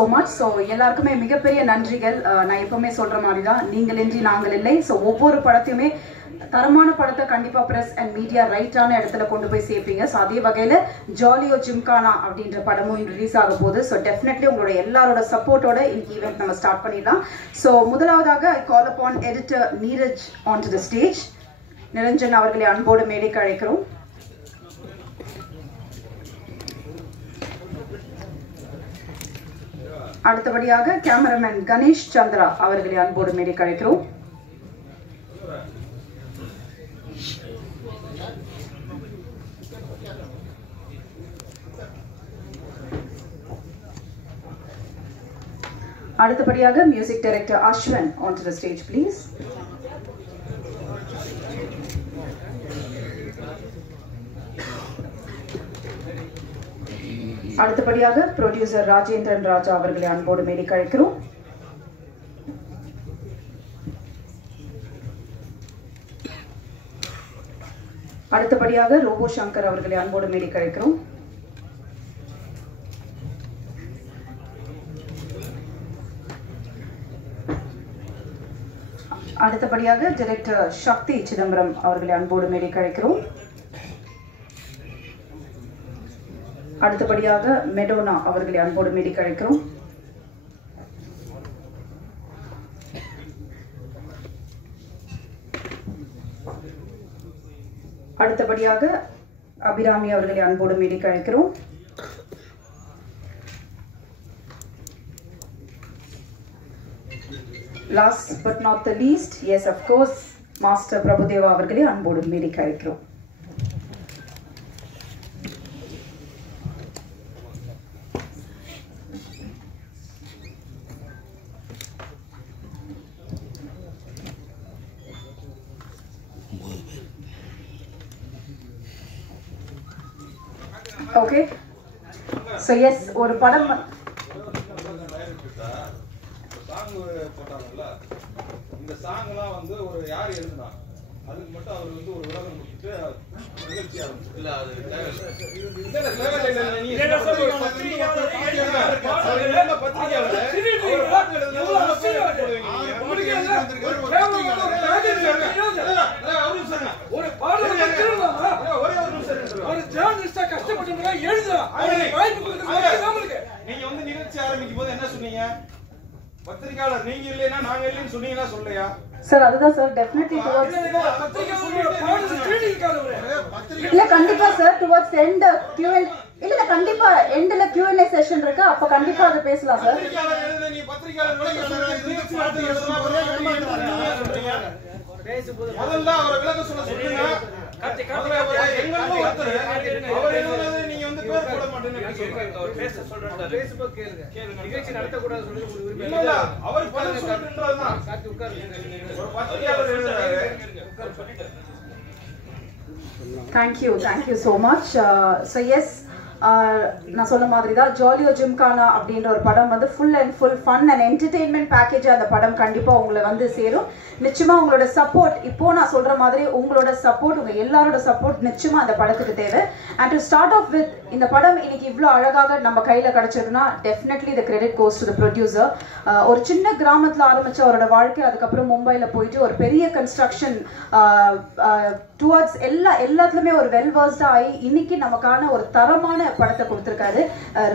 so much. So எல்லாருக்குமே மிகப்பெரிய நன்றிகள். நான் எப்பவுமே சொல்ற மாதிரி தான், நீங்கள் இன்றி நாங்கள் இல்லை. ஸோ ஒவ்வொரு படத்தையுமே தரமான படத்தை கண்டிப்பாக ப்ரெஸ் அண்ட் மீடியா ரைட்டான இடத்துல கொண்டு போய் சேர்ப்பீங்க. ஸோ அதே வகையில் ஜாலியோ ஜிம்கானா அப்படின்ற படமும் ரிலீஸ் ஆக போகுது. ஸோ டெஃபினெட்லி உங்களோட எல்லாரோட சப்போர்ட்டோட இன்னைக்கு ஈவெண்ட் நம்ம ஸ்டார்ட் பண்ணிடலாம். ஸோ முதலாவதாக I call upon editor Neeraj on to the stage. Niranjan அவர்களை அன்போடு மேடைக்கு அழைக்கிறோம். அடுத்தபடியாக கேமராமேன் கணேஷ் சந்திரா அவர்களை அன்போடு மேடைக்கு அழைக்கிறோம். அடுத்தபடியாக music director Ashwin on to the stage please. அடுத்தபடியாக ப்ரொடியூசர் ராஜேந்திரன் ராஜா அவர்களை அன்போடு மேடைக்கு அழைக்கிறோம். அடுத்தபடியாக ரோபோ சங்கர் அவர்களை அன்போடு மேடைக்கு அழைக்கிறோம். அடுத்தபடியாக டைரக்டர் சக்தி சிதம்பரம் அவர்களை அன்போடு மேடைக்கு அழைக்கிறோம். அடுத்தபடியாக மெடோனா அவர்களை அன்போடு மேடைக்கு அழைக்கிறோம். அடுத்தபடியாக அபிராமி அவர்களை அன்போடு மேடைக்கு அழைக்கிறோம். Last but not the least, yes of course, Master Prabhudeva அவர்களை அன்போடு மேடைக்கு அழைக்கிறோம். Okay, so yes, ஒரு படம் போட்டாங்கல்ல, இந்த சாங்லாம் வந்து ஒரு யார் எழுதுனா அதுக்கு மட்டும் அவர் வந்து ஒரு விளக்கம் கொடுத்துட்டு நிகழ்ச்சி ஆரம்பிச்சு. இல்ல அது தேவையில்லை. நீ நீங்க வந்து நிகழ்ச்சி ஆரம்பிக்கும் போது என்ன சொன்னீங்க? பத்திரிக்கையாளர் நீங்க இல்லைன்னா நாங்க இல்லைன்னு சொன்னீங்களா சொல்லையா? சார் அதுதான் சார் டெஃபினெட்லி இல்ல கண்டிப்பா சார் டுவர்ட்ஸ் எண்ட் Q&A இல்ல கண்டிப்பா எண்ட்ல Q&A செஷன் இருக்கு, அப்ப கண்டிப்பா அதை பேசலாம் சார். நீ பத்திரிக்கையாளர் முதல்ல அவரை விளக்க சொல்ல சொல்லுங்க. நீங்க வந்து பேர் போட மாட்டேன்னு நிகழ்ச்சி நடத்தக்கூடாது சொல்லுங்க. அவர் பதில் சொல்றதுதான். Thank you so much. So yes, நான் சொன்ன மாதிரி தான் ஜாலியோ ஜிம்கானா அப்படின்ற ஒரு படம் வந்து full and full fun and entertainment package அந்த படம் கண்டிப்பாக உங்களை வந்து சேரும். நிச்சயமாக உங்களோட சப்போர்ட், இப்போ நான் சொல்கிற மாதிரி உங்களோட சப்போர்ட், உங்கள் எல்லாரோட சப்போர்ட் நிச்சயமாக அந்த படத்துக்கு தேவை. And to start off with, இந்த படம் இன்னைக்கு இவ்வளோ அழகாக நம்ம கையில் கிடச்சிருக்குன்னா definitely the credit goes to the producer. ஒரு சின்ன கிராமத்தில் ஆரம்பித்த அவரோட வாழ்க்கை, அதுக்கப்புறம் மும்பையில் போயிட்டு ஒரு பெரிய கன்ஸ்ட்ரக்ஷன் டுவர்ட்ஸ் எல்லாத்துலேயுமே ஒரு வெல் வர்ஸ்டாக ஆகி இன்னைக்கு நமக்கான ஒரு தரமான படத்தை கொடுத்திருக்காரு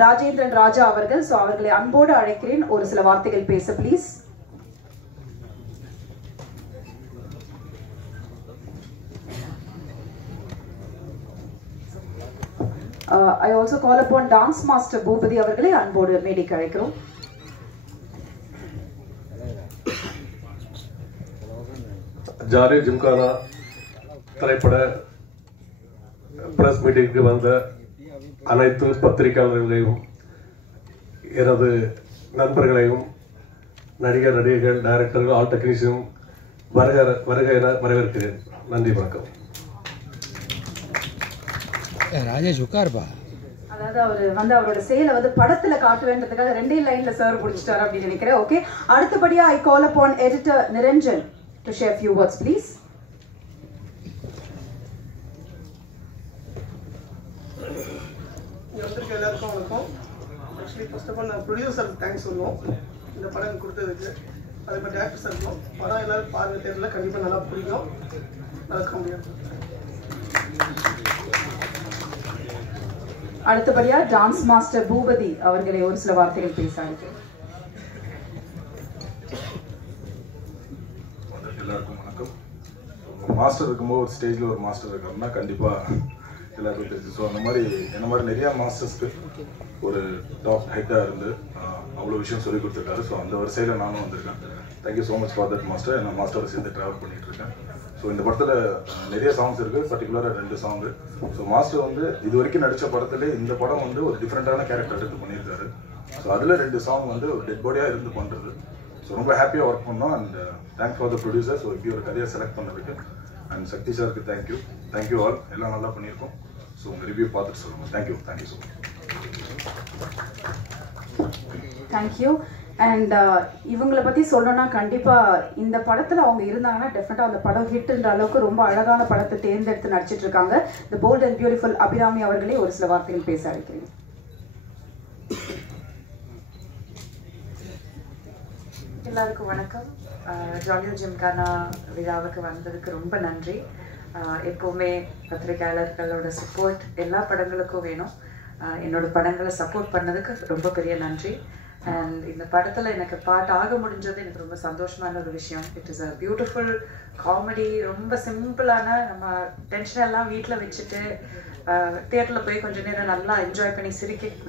ராஜேந்திரன் ராஜா அவர்கள். சோ அவர்களை அன்போடு அழைக்கிறேன், ஒரு சில வார்த்தைகள் பேச please. I also call upon dance master Boopathi அவர்களை அன்போடு மேடைக்கு அழைக்கிறோம். ஜாலியோ ஜிம்கானா திரைப்பட பிரஸ் மீட்டிங்க்கு வந்த அனைத்து பத்திரிகையாளர்களையும் எனது நண்பர்களையும் நடிகர்கள் டைரக்டர்கள் ஆல் டெக்னீஷியனும் வருக என வரவேற்கிறேன். நன்றி, வணக்கம். ராஜேஷ் உட்கார்பா. அதாவது அவர் வந்து அவரோட செயலை வந்து படத்துல காட்டுவேன்றதுக்காக 2 லைன்ல சார் முடிச்சிட்டாரு அப்படின்னு நினைக்கிறேன். ஓகே, அடுத்தபடியா I call upon editor Niranjan to share few words please. எல்லாருக்கும் வணக்கம். ஆக்சுவலி ஃபர்ஸ்ட் ஆஃப் ஆல் நான் ப்ரொடியூசருக்கு தேங்க்ஸ் சொல்லுவோம் இந்த படம் கொடுத்ததுக்கு. அதே மாதிரி டேரக்டர் சாருக்கும் படம் எல்லாரும் பார்வை தேர்தலில் கண்டிப்பாக நல்லா பிடிக்கும், நடக்க முடியும். அடுத்தபடியா டான்ஸ் மாஸ்டர் பூபதி அவர்களை ஒரு சில வார்த்தைகள் பேசாங்க. எல்லாருக்கும் வணக்கம். மாஸ்டர் இருக்கும்போது ஒரு ஸ்டேஜில் ஒரு மாஸ்டர் இருக்காருன்னா கண்டிப்பாக எல்லாருக்கும் தெரிஞ்சு. ஸோ அந்த மாதிரி என்ன மாதிரி நிறையா மாஸ்டர்ஸ்க்கு ஒரு டாப் ஹெட்டாக இருந்து அவ்வளோ விஷயம் சொல்லி கொடுத்துருக்காரு. ஸோ அந்த வரிசையில் நானும் வந்திருக்கேன். Thank you so much for that master. நான் மாஸ்டரை சேர்ந்து ட்ராவல் பண்ணிகிட்டு இருக்கேன். ஸோ இந்த படத்தில் நிறைய சாங்ஸ் இருக்குது, பர்டிகுலராக 2 சாங்கு. ஸோ மாஸ்டர் வந்து இது வரைக்கும் நடித்த படத்துல இந்த படம் வந்து ஒரு டிஃப்ரெண்ட்டான கேரக்டர் எடுத்து பண்ணியிருக்காரு. ஸோ அதில் 2 சாங் வந்து ஒரு டெட் பாடியாக இருந்து பண்ணுறது. ஸோ ரொம்ப ஹாப்பியாக ஒர்க் பண்ணோம். And thanks for the producer. So இப்படி ஒரு கதையை செலக்ட் பண்ணதுக்கு. அண்ட் சக்தி சாருக்கு தேங்க்யூ ஆல். எல்லாம் நல்லா பண்ணியிருக்கோம். ஸோ உங்கள் ரிவ்யூ பார்த்துட்டு சொல்லுங்கள். Thank you so much. Thank you. And இவங்களை பற்றி சொல்லணும்னா கண்டிப்பாக இந்த படத்தில் அவங்க இருந்தாங்கன்னா டெஃபினட்டாக அந்த படம் ஹிட்ன்ற அளவுக்கு ரொம்ப அழகான படத்தை தேர்ந்தெடுத்து நடிச்சிட்டு இருக்காங்க. தி போல்ட் அண்ட் பியூட்டிஃபுல் அபிராமி அவர்களே ஒரு சில வார்த்தைகள் பேச அழைக்கிறேன். எல்லாருக்கும் வணக்கம். ஜாலியோ ஜிம்கானா விழாவுக்கு வந்ததுக்கு ரொம்ப நன்றி. எப்போவுமே பத்திரிகையாளர்களோட சப்போர்ட் எல்லா படங்களுக்கும் வேணும். என்னோட படங்களை சப்போர்ட் பண்ணதுக்கு ரொம்ப பெரிய நன்றி. அண்ட் இந்த படத்தில் எனக்கு பாட்டு ஆக முடிஞ்சது எனக்கு ரொம்ப சந்தோஷமான ஒரு விஷயம். It is a beautiful comedy. ரொம்ப சிம்பிளான, நம்ம டென்ஷன் எல்லாம் வீட்டில் வச்சுட்டு தியேட்டரில் போய் கொஞ்சம் நேரம் நல்லா என்ஜாய் பண்ணி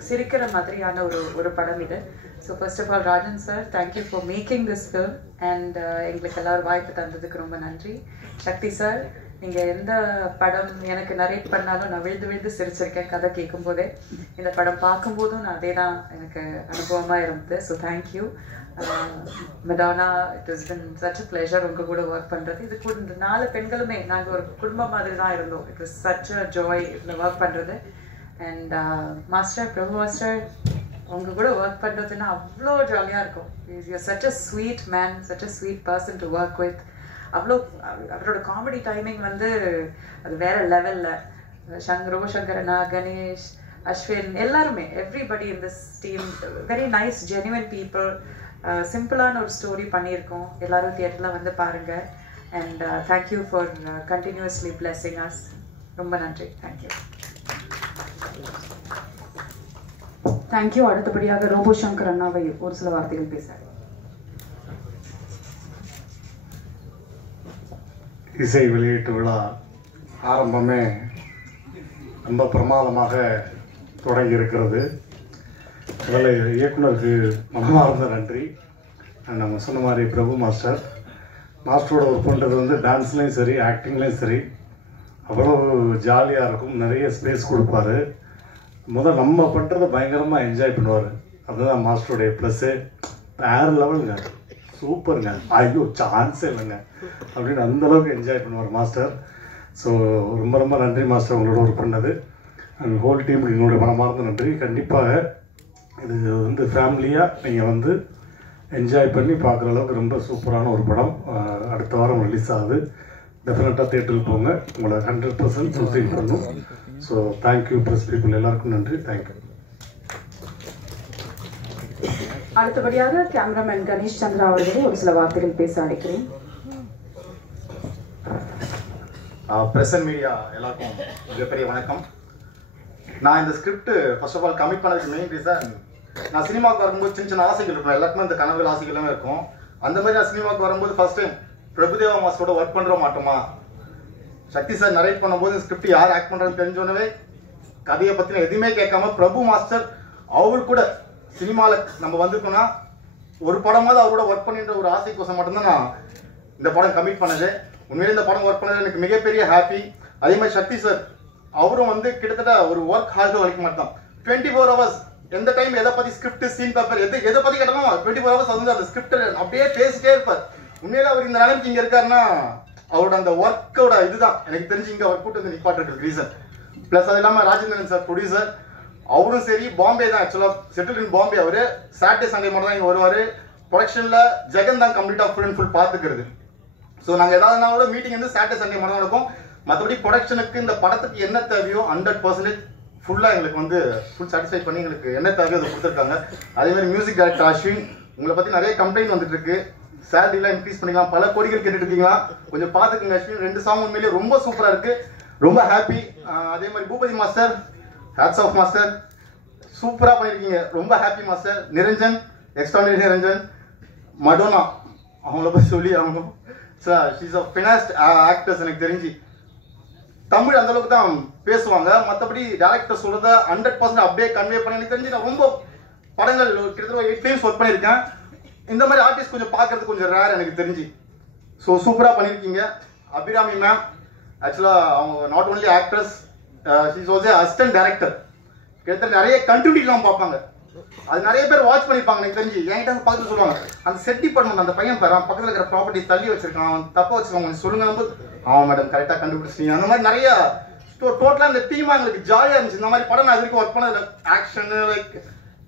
சிரிக்கிற மாதிரியான ஒரு படம் இது. So first of all Rajan sir, thank you for making this film. And எங்களுக்கு எல்லாரும் வாய்ப்பு தந்ததுக்கு ரொம்ப நன்றி. சக்தி சார், நீங்கள் எந்த படம் எனக்கு நரேட் பண்ணாலும் நான் விழுந்து சிரிச்சிருக்கேன் கதை கேட்கும் போதே. இந்த படம் பார்க்கும்போதும் நான் அதே தான் எனக்கு அனுபவமாக இருந்தது. So thank you Madonna. It is been such a pleasure உங்கள் கூட ஒர்க் பண்ணுறது. இது கூட இந்த 4 பெண்களுமே நாங்கள் ஒரு குடும்பம் மாதிரி தான் இருந்தோம். It was such a joy இதில் ஒர்க் பண்ணுறது. அண்ட் மாஸ்டர் பிரபு மாஸ்டர், உங்கள் கூட ஒர்க் பண்ணுறதுன்னா அவ்வளோ ஜாலியாக இருக்கும். You such a sweet man, such a sweet person to work with. அவரோட காமெடி டைமிங் வந்து அது வேற லெவலில். ரோபோசங்கரனா, கணேஷ், அஸ்வின், எல்லாருமே everybody in this team very nice genuine people. சிம்பிளான ஒரு ஸ்டோரி பண்ணியிருக்கோம். எல்லாரும் தியேட்டரில் வந்து பாருங்கள். And thank you for continuously blessing as. ரொம்ப நன்றி. தேங்க்யூ. தேங்க்யூ. அடுத்தபடியாக ரோபோசங்கர் அண்ணாவை ஒரு சில வார்த்தைகள் பேசுகிறார். இசை வெளியீட்டு விழா ஆரம்பமே ரொம்ப பிரமாதமாக தொடங்கி இருக்கிறது. அதில் இயக்குனருக்கு மனமார்ந்த நன்றி. நம்ம சொன்ன மாதிரி பிரபு மாஸ்டரோட ஒர்க் பண்ணுறது வந்து டான்ஸ்லேயும் சரி, ஆக்டிங்லேயும் சரி அவ்வளவு ஜாலியாக இருக்கும். நிறைய ஸ்பேஸ் கொடுப்பாரு. நம்ம பண்ணுறதை பயங்கரமாக என்ஜாய் பண்ணுவார். அதுதான் மாஸ்டருடைய ப்ளஸ்ஸு. வேறு லெவலுங்க, சூப்பருங்க, ஐயோ சான்ஸே இல்லைங்க அப்படின்னு அந்தளவுக்கு என்ஜாய் பண்ணுவார் மாஸ்டர். ஸோ ரொம்ப ரொம்ப நன்றி மாஸ்டர் உங்களோட ஒர்க் பண்ணது. அண்ட் ஹோல் டீமுக்கு என்னுடைய மனமார்ந்த நன்றி. கண்டிப்பாக இது வந்து ஃபேமிலியாக நீங்கள் வந்து என்ஜாய் பண்ணி பார்க்குற அளவுக்கு ரொம்ப சூப்பரான ஒரு படம். அடுத்த வாரம் ரிலீஸ் ஆகுது. டெஃபினட்டாக தேட்டருக்கு போங்க, உங்களை 100% ஃபுல்ஃபில் பண்ணும். ஸோ தேங்க்யூ ப்ரெஸ் பீப்புள், எல்லாருக்கும் நன்றி. தேங்க்யூ. அடுத்தபடியாக கேமராமேன் கணேஷ் சந்திரா அவர்களே ஒரு சில வார்த்தைகள் பேச அழைக்கிறேன். பிரஸ் அண்ட் மீடியா எல்லாருக்கும் மிகப்பெரிய வணக்கம். நான் இந்த script first of all commit பண்ணதுக்கு மெயின் ரீசன், நான் சினிமாவுக்கு வரும்போது சின்ன சின்ன ஆசைகள் இருக்கும். எல்லாருக்குமே இந்த கனவுகள் ஆசைகளுமே இருக்கும். அந்த மாதிரி நான் சினிமாவுக்கு வரும்போது ஃபர்ஸ்ட் டைம் பிரபுதேவா மாஸ்டரோட ஒர்க் பண்ணுற மாட்டோமா, சக்தி சார் நரேட் பண்ணும்போது ஸ்கிரிப்ட் யார் ஆக்ட் பண்ணுறதுன்னு தெரிஞ்சோன்னே கதையை பற்றின எதுவுமே கேட்காம பிரபு மாஸ்டர் அவர் கூட சினிமாவில் நம்ம வந்திருக்கோம்னா ஒரு படமாவது அவரோட ஒர்க் பண்ணின்ற ஒரு ஆசைக்கோசம் மட்டும்தான் நான் இந்த படம் கமிட் பண்ணது. உண்மையிலே இந்த படம் ஒர்க் பண்ணது எனக்கு மிகப்பெரிய ஹாப்பி. அதே மாதிரி சக்தி சார் அவரும் வந்து கிட்டத்தட்ட ஒரு ஒர்க் ஹார்டு வரைக்கும் மட்டும் 24 hours எந்த டைம் எதை பற்றி ஸ்கிரிப்ட், சீன் பேப்பர் எதை பற்றி கேட்டாலும் 24 hours வந்து அந்த ஸ்கிரிப்ட் அப்படியே பேசிட்டே இருப்பார். உண்மையிலே அவர் இந்த நிலைமைக்கு இங்கே இருக்காருன்னா அவரோட அந்த ஒர்க்கோட இதுதான் எனக்கு தெரிஞ்சு இங்கே அவர் கூட்டு வந்து நிப்பாட்டுறதுக்கு ரீசன். ப்ளஸ் அது இல்லாமல் ராஜேந்திரன் சார் ப்ரொடியூசர், அவரும் சரி பாம்பே தான், ஆக்சுவலாக செட்டில் இன் பாம்பே. அவர் சாட்டர்டே சண்டே மட்டும் தான் இங்கே வருவார். ப்ரொடக்ஷனில் ஜெகன் தான் கம்ப்ளீட்டாக ஃபுல் அண்ட் ஃபுல் பார்த்துக்கிறது. ஸோ நாங்கள் ஏதாவதுனால மீட்டிங் வந்து சாட்டர்டே சண்டே மட்டும் தான் நடக்கும். மற்றபடி ப்ரொடக்ஷனுக்கு இந்த படத்துக்கு என்ன தேவையோ 100% ஃபுல்லாக எங்களுக்கு வந்து ஃபுல் சாட்டிஸ்ஃபை பண்ணி எங்களுக்கு என்ன தேவையோ அதை கொடுத்துருக்காங்க. அதே மாதிரி மியூசிக் டைரக்டர் அஸ்வின், உங்களை பற்றி நிறைய கம்ப்ளைண்ட் வந்துட்டு இருக்கு, சேலரிலாம் இன்க்ரீஸ் பண்ணிக்கலாம், பல கோடிகள் கேட்டுட்டு இருக்கீங்களா, கொஞ்சம் பார்த்துக்குங்க அஸ்வின். 2 சாங் உண்மையிலேயே ரொம்ப சூப்பராக இருக்கு, ரொம்ப ஹாப்பி. அதே மாதிரி Boopathi master, hats off master, சூப்பராக பண்ணியிருக்கீங்க, ரொம்ப happy master. Niranjan, extraordinary Niranjan. Madonna, அவங்கள பற்றி சொல்லி ஆகணும். She's of finest actors. எனக்கு தெரிஞ்சு தமிழ் அந்த அளவுக்கு தான் பேசுவாங்க, மற்றபடி டேரக்டர் சொல்றத 100% அப்படியே கன்வே பண்ண. எனக்கு தெரிஞ்சு நான் ரொம்ப படங்கள் கிட்டத்தட்ட 8 டைம்ஸ் ஒர்க் பண்ணியிருக்கேன். இந்த மாதிரி ஆர்டிஸ்ட் கொஞ்சம் பார்க்கறது கொஞ்சம் ரேர் எனக்கு தெரிஞ்சு. ஸோ சூப்பராக பண்ணியிருக்கீங்க. அபிராமி மேம் ஆக்சுவலாக அவங்க not only actress, she's also assistant director. கிட்டத்தட்ட நிறைய கண்டினியூட்டிலாம் பார்ப்பாங்க, அது நிறைய பேர் வாட்ச் பண்ணியிருப்பாங்க. எனக்கு தெரிஞ்சு என்கிட்ட வந்து பார்த்துட்டு சொல்லுவாங்க, அந்த செட் டிபார்ட்மெண்ட் அந்த பையன் பாரு பக்கத்தில் இருக்கிற ப்ராப்பர்ட்டி தள்ளி வச்சிருக்கான், அவன் தப்பாக வச்சிருக்கான், கொஞ்சம் சொல்லுங்க. நம்ம ஆமாம் மேடம் கரெக்டாக கண்டுபிடிச்சிங்க. அந்த மாதிரி நிறைய டோட்டலாக இந்த டீமாக எங்களுக்கு ஜாலியாக இருந்துச்சு. இந்த மாதிரி படம் நான் இதுக்கு ஒர்க் பண்ணதில்லை. ஆக்ஷனு லைக்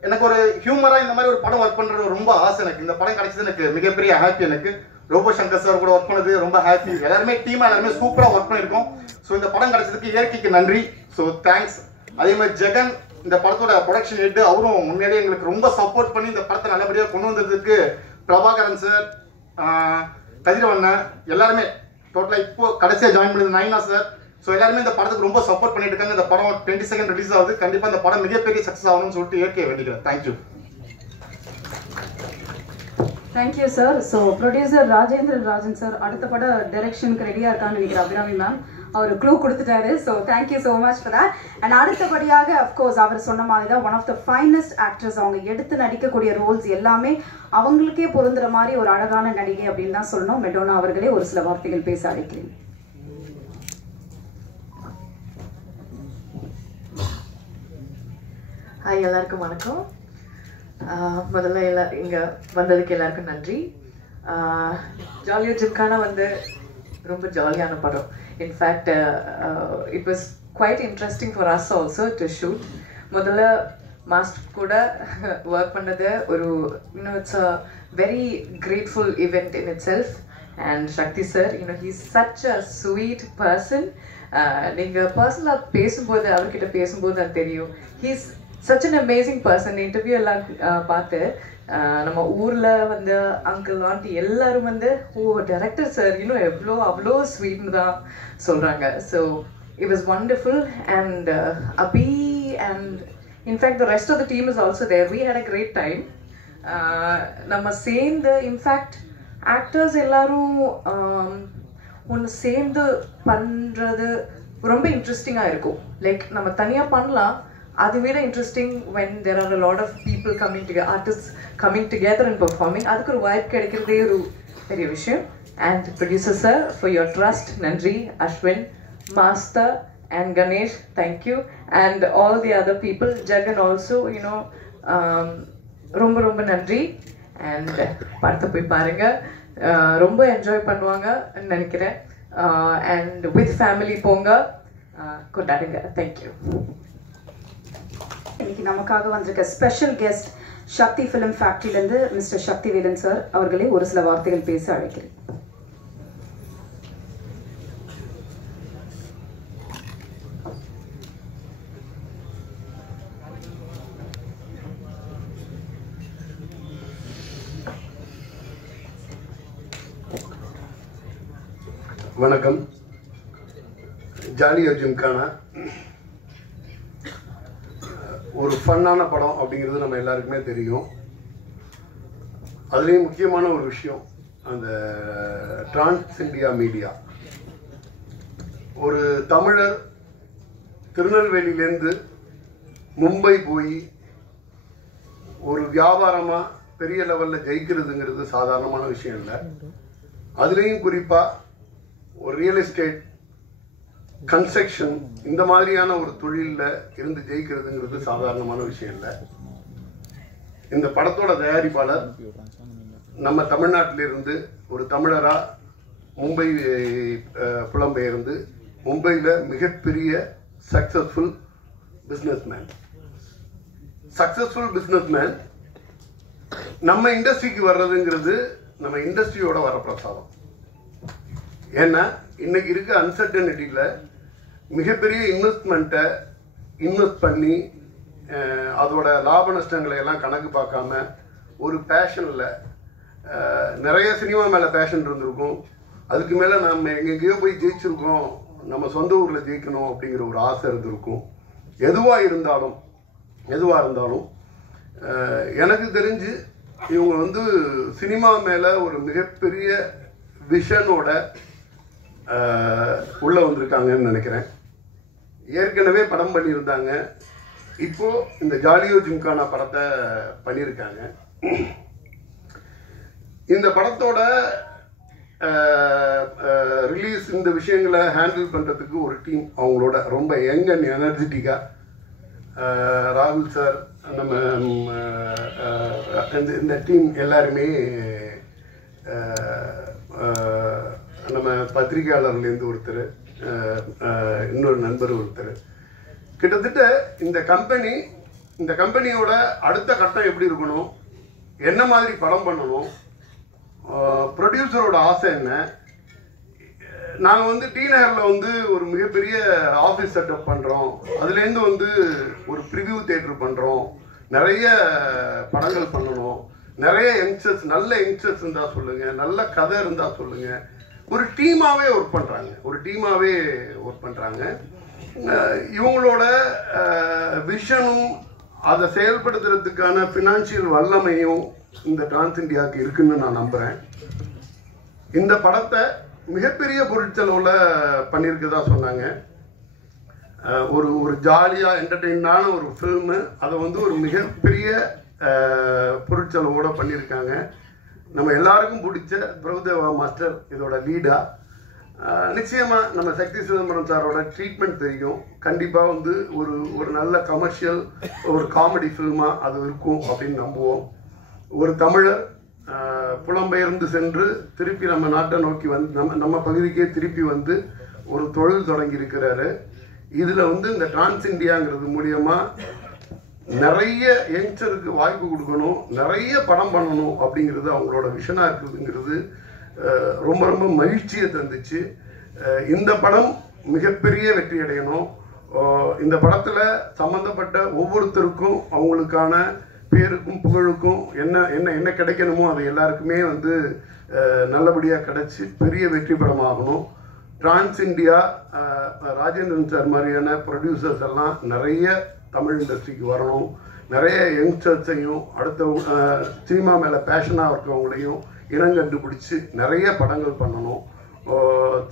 எனக்கு ஒரு ஹியூமராக இந்த மாதிரி ஒரு படம் ஒர்க் பண்ணுறது ரொம்ப ஆசை எனக்கு. இந்த படம் கிடைச்சது எனக்கு மிகப்பெரிய ஹாப்பி. எனக்கு ரோபோ சங்கர் சார் கூட ஒர்க் பண்ணது ரொம்ப ஹாப்பி. எல்லாருமே டீமாக எல்லாருமே சூப்பராக ஒர்க் பண்ணியிருக்கோம். ஸோ இந்த படம் கிடைச்சதுக்கு இயற்கைக்கு நன்றி. So thanks. அதே மாதிரி ஜெகன், இந்த படத்தோட ப்ரொடக்ஷன் ஹெட், அவரும் முன்னாடியே எங்களுக்கு ரொம்ப சப்போர்ட் பண்ணி இந்த படத்தை நல்லபடியாக கொண்டு வந்ததுக்கு பிரபாகரன் சார், கதிரவண்ணன், எல்லாருமே டோட்டலாக இப்போ கடைசியாக ஜாயின் பண்ணது நைனா சார். ஸோ எல்லாருமே இந்த படத்துக்கு ரொம்ப சப்போர்ட் பண்ணிட்டு இருக்காங்க. இந்த படம் 22 ரிலீஸ் ஆகுது. கண்டிப்பாக இந்த படம் மிகப்பெரிய சக்ஸஸ் ஆகணும்னு சொல்லிட்டு இயற்கையை வேண்டிக்கிறேன். Thank you. Thank you sir. So producer Rajendran Rajan sir அடுத்த பட டைரக்ஷனுக்கு ரெடியாக இருக்கான்னு நினைக்கிறேன். அபிராமி மேம் அவர் க்ளூ கொடுத்துட்டாரு. So thank you so much for that. And அடுத்தபடியாக அஃப்கோர்ஸ் அவர் சொன்ன மாதிரி தான் one of the finest actress. அவங்க எடுத்து நடிக்கக்கூடிய ரோல்ஸ் எல்லாமே அவங்களுக்கே பொருந்துற மாதிரி ஒரு அழகான நடிகை அப்படின்னு தான் சொல்லணும். மெடோனா அவர்களே ஒரு சில வார்த்தைகள் பேச அழைக்கிறேன். ஹாய், எல்லாருக்கும் வணக்கம். முதல்ல இங்கே வந்ததுக்கு எல்லாருக்கும் நன்றி. ஜாலியோ ஜிம்கானா வந்து ரொம்ப ஜாலியான படம். In fact it was quite interesting for us also to shoot. முதல்ல மாஸ்டர் கூட ஒர்க் பண்ணது ஒரு it's a very grateful event in itself. And Sakthi sir, he's such a sweet person. நீங்கள் பர்சனலாக பேசும்போது அவர்கிட்ட பேசும்போது அது தெரியும். He's such an amazing person. Interview எல்லாம் பார்த்து நம்ம ஊரில் வந்து அங்கிள் ஆண்டி எல்லாரும் வந்து டைரக்டர் சார் அவ்வளோ ஸ்வீட்னு தான் சொல்கிறாங்க. So it was wonderful. And Abhi and in fact the rest of the team is also there. We had a great time. நம்ம சேர்ந்து இன்ஃபேக்ட் ஆக்டர்ஸ் எல்லாரும் ஒன்று சேர்ந்து பண்ணுறது ரொம்ப இன்ட்ரெஸ்டிங்காக இருக்கும். லைக் நம்ம தனியாக பண்ணலாம், அதை விட interesting when there are a lot of people coming together, artists coming together and performing. அதுக்கு ஒரு வாய்ப்பு கிடைக்கிறதே ஒரு பெரிய விஷயம். And producer sir, for your trust, நன்றி. Ashwin, master and Ganesh, thank you. And all the other people, Jagan also, ரொம்ப ரொம்ப நன்றி. And படத்தை போய் பாருங்க, ரொம்ப என்ஜாய் பண்ணுவாங்க நினைக்கிறேன். And with family போங்க, கொண்டாடுங்க. Thank you. இன்னைக்கு நமக்காக வந்திருக்க ஸ்பெஷல் கெஸ்ட் சக்தி ஃபிலிம் ஃபேக்டரியிலேருந்து மிஸ்டர் சக்தி வேலன் சார் அவர்களே ஒரு சில வார்த்தைகள் பேச அழைக்கிறேன். வணக்கம். ஜாலியோ ஜிம்கானா ஒரு ஃபன்னான படம் அப்படிங்கிறது நம்ம எல்லாருக்குமே தெரியும். அதுலேயும் முக்கியமான ஒரு விஷயம் அந்த டிரான்ஸ் இந்தியா மீடியா. ஒரு தமிழர் திருநெல்வேலியிலேருந்து மும்பை போய் ஒரு வியாபாரமாக பெரிய லெவலில் ஜெயிக்கிறதுங்கிறது சாதாரணமான விஷயம் இல்லை. அதுலேயும் குறிப்பாக ஒரு ரியல் எஸ்டேட், கன்ஸ்ட்ரக்ஷன் இந்த மாதிரியான ஒரு தொழிலில் இருந்து ஜெயிக்கிறதுங்கிறது சாதாரணமான விஷயம் இல்லை. இந்த படத்தோட தயாரிப்பாளர் நம்ம தமிழ்நாட்டிலிருந்து ஒரு தமிழராக மும்பை புலம்பெயர்ந்து மும்பையில் மிகப்பெரிய சக்ஸஸ்ஃபுல் பிஸ்னஸ்மேன். நம்ம இண்டஸ்ட்ரிக்கு வர்றதுங்கிறது நம்ம இண்டஸ்ட்ரியோட வரப்பிரசாதம். ஏன்னா இன்னைக்கு இருக்க அன்சர்டனிட்டியில் மிகப்பெரிய இன்வெஸ்ட்மெண்ட்டை இன்வெஸ்ட் பண்ணி அதோட லாப நஷ்டங்களை எல்லாம் கணக்கு பார்க்காம ஒரு பேஷனில் நிறைய சினிமா மேலே பேஷன் இருந்திருக்கும். அதுக்கு மேலே நம்ம எங்கெங்கேயோ போய் ஜெயிச்சிருக்கோம், நம்ம சொந்த ஊரில் ஜெயிக்கணும் அப்படிங்கிற ஒரு ஆசை இருந்திருக்கும். எதுவாக இருந்தாலும் எனக்கு தெரிஞ்சு இவங்க வந்து சினிமா மேலே ஒரு மிகப்பெரிய விஷனோட உள்ளே வந்திருக்காங்கன்னு நினைக்கிறேன். ஏற்கனவே படம் பண்ணியிருந்தாங்க, இப்போ இந்த ஜாலியோ ஜிம்கானா படத்தை பண்ணியிருக்காங்க. இந்த படத்தோட ரிலீஸ் இந்த விஷயங்களை ஹேண்டில் பண்ணுறதுக்கு ஒரு டீம் அவங்களோட ரொம்ப யங் அண்ட் எனர்ஜெட்டிக்காக ராகுல் சார், நம்ம இந்த டீம் எல்லாருமே நம்ம பத்திரிகையாளர்லேருந்து ஒருத்தர், இன்னொரு நண்பர் ஒருத்தர், கிட்டத்தட்ட இந்த கம்பெனியோட அடுத்த கட்டம் எப்படி இருக்கணும், என்ன மாதிரி படம் பண்ணணும், ப்ரொடியூசரோட ஆசை என்ன. நாங்கள் வந்து டி நகரில் வந்து ஒரு மிகப்பெரிய ஆஃபீஸ் செட்டப் பண்ணுறோம், அதுலேருந்து வந்து ஒரு ப்ரிவியூ தியேட்டர் பண்ணுறோம், நிறைய படங்கள் பண்ணணும், நிறைய யங்ஸ்டர்ஸ், நல்ல யங்ஸ்டர்ஸ் இருந்தால் சொல்லுங்கள், நல்ல கதை இருந்தால் சொல்லுங்கள். ஒரு டீமாகவே ஒர்க் பண்ணுறாங்க. இவங்களோட விஷனும் அதை செயல்படுத்துறதுக்கான ஃபினான்ஷியல் வல்லமையும் இந்த டிரான்ஸ் இந்தியாவுக்கு இருக்குன்னு நான் நம்புகிறேன். இந்த படத்தை மிகப்பெரிய பொருட்செலவில் பண்ணியிருக்கதா சொன்னாங்க. ஒரு ஜாலியாக என்டர்டெயினான ஒரு ஃபில்மு, அதை வந்து ஒரு மிகப்பெரிய பொருட்செலவோடு பண்ணியிருக்காங்க. நம்ம எல்லாருக்கும் பிடிச்ச பிரபுதேவா மாஸ்டர் இதோட லீடாக. நிச்சயமாக நம்ம சக்தி சிதம்பரம் சாரோட ட்ரீட்மெண்ட் தெரியும். கண்டிப்பாக வந்து ஒரு நல்ல கமர்ஷியல் ஒரு காமெடி ஃபில்மாக அது இருக்கும் அப்படின்னு நம்புவோம். ஒரு தமிழர் புலம்பெயர்ந்து சென்று திருப்பி நம்ம நாட்டை நோக்கி வந்து நம்ம பகுதிக்கே திருப்பி வந்து ஒரு தொழில் தொடங்கி இருக்கிறாரு. இதில் வந்து இந்த டிரான்ஸ் இந்தியாங்கிறது மூலியமாக நிறைய யங்ஸ்டருக்கு வாய்ப்பு கொடுக்கணும், நிறைய படம் பண்ணணும் அப்படிங்கிறது அவங்களோட விஷனாக இருக்குதுங்கிறது ரொம்ப ரொம்ப மகிழ்ச்சியை தந்துச்சு. இந்த படம் மிகப்பெரிய வெற்றி அடையணும். இந்த படத்தில் சம்மந்தப்பட்ட ஒவ்வொருத்தருக்கும் அவங்களுக்கான பேருக்கும் புகழுக்கும் என்ன கிடைக்கணுமோ அது எல்லாருக்குமே வந்து நல்லபடியாக கிடைச்சி பெரிய வெற்றி படமாகணும். டிரான்ஸ் இந்தியா, ராஜேந்திரன் சார் மாதிரியான ப்ரொடியூசர்ஸ் எல்லாம் நிறைய தமிழ் இண்டஸ்ட்ரிக்கு வரணும். நிறைய யங்ஸ்டர்ஸையும் அடுத்த சினிமா மேலே பேஷனாக இருக்கிறவங்களையும் இனங்கண்டு பிடிச்சி நிறைய படங்கள் பண்ணணும்.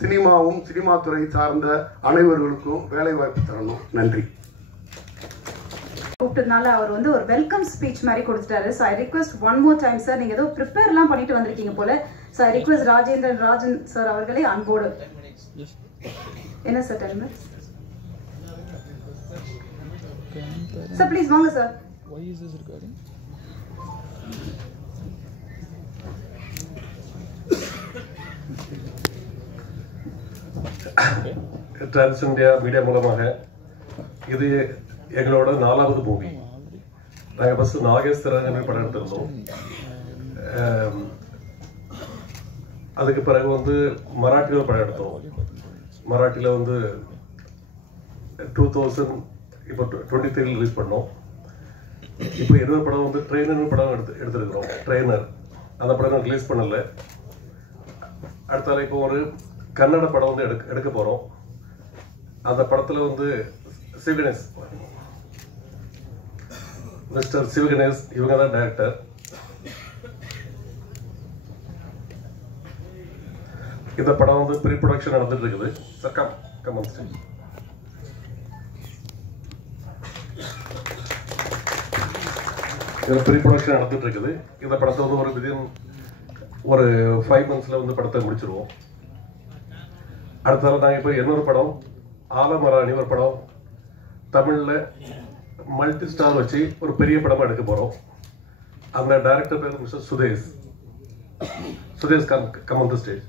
சினிமாவும் சினிமா துறை சார்ந்த அனைவர்களுக்கும் வேலை வாய்ப்பு தரணும். நன்றி. கூப்பிட்டதுனால அவர் வந்து ஒரு வெல்கம் ஸ்பீச் மாதிரி கொடுத்துட்டாரு. So I request one more time sir, நீங்கள் ஏதோ ப்ரிப்பேர்லாம் பண்ணிட்டு வந்திருக்கீங்க போல. So I request Rajan sir அவர்களே அன்போடு. என்ன சார் டைம் சார்? ப்ளீஸ் வாங்க சார். டிரான்ஸ் இந்தியா மீடியா மூலமாக இது எங்களோட 4வது மூவி. நாங்கள் ஃபஸ்ட்டு நாகேஸ்வரன் படம் எடுத்திருந்தோம். அதுக்கு பிறகு வந்து மராட்டியில் ஒரு படம் எடுத்தோம். மராட்டியில் வந்து 2023 ரிலீஸ் பண்ணோம். இப்போ இன்னொரு படம் வந்து ட்ரெயினர் படம் எடுத்துருக்கிறோம். ட்ரெயினர் அந்த படம் ரிலீஸ் பண்ணலை. அடுத்தால இப்போ ஒரு கன்னட படம் வந்து எடுக்க போகிறோம். அந்த படத்தில் வந்து சிவகணேஷ், மிஸ்டர் சிவகணேஷ் இவங்க தான் டைரக்டர். இந்த படம் வந்து ப்ரீ ப்ரொடக்ஷன் நடந்துட்டு இருக்குது. Sir come on stage. இதில் ப்ரீ ப்ரொடக்ஷன் நடந்துட்டு இருக்குது. இந்த படத்தை வந்து ஒரு 5 monthsல வந்து படத்தை முடிச்சிருவோம். அடுத்தது நாங்கள் இப்போ இன்னொரு படம் ஆலமராணி ஒரு படம் தமிழில் மல்டி ஸ்டார் வச்சு ஒரு பெரிய படமாக எடுக்க போகிறோம். அந்த டைரக்டர் பேர் Mister Sudesh come on the stage.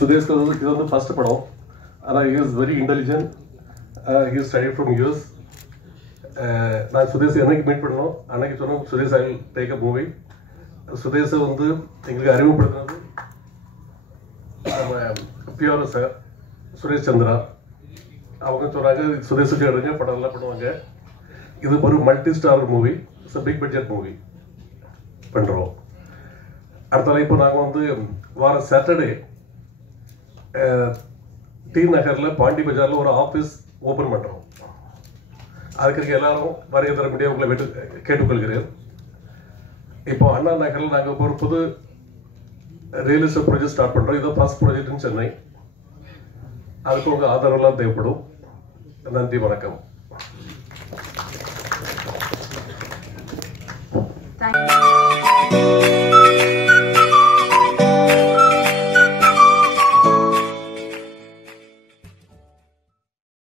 Sudesh இது வந்து ஃபர்ஸ்ட் படம். ஆனால் he is very intelligent. He is study from US. நான் சுதேஷ் என்னைக்கு மீட் பண்ணோம் அன்னைக்கு சொன்னோம் Sudesh I will take a movie. சுதேஷை வந்து எங்களுக்கு அறிமுகப்படுத்தினது நம்ம பிஆர்ஓ சார். சுரேஷ் சந்திரா அவங்க சொன்னாங்க சுரேஷுக்கு எடுங்க படம் எல்லாம் பண்ணுவாங்க, இது ஒரு multi star movie, it's big budget movie பண்ணுறோம். அடுத்த இப்போ நாங்கள் வந்து வார சாட்டர்டே டி நகரில் பாண்டி பஜாரில் ஒரு ஆஃபீஸ் ஓப்பன் பண்ணுறோம். அதுக்கு எல்லாரும் வருகை தர முடியாது உங்களை கேட்டுக்கொள்கிறேன். இப்போ அண்ணா நகரில் நாங்கள் இப்போ ஒரு புது ரியல் எஸ்டேட் ப்ராஜெக்ட் ஸ்டார்ட் பண்ணுறோம். இது ஃபர்ஸ்ட் ப்ராஜெக்ட் இன் சென்னை. அதுக்கு உங்கள் ஆதரவெல்லாம் தேவைப்படும். நன்றி, வணக்கம். தேங்க்யூ.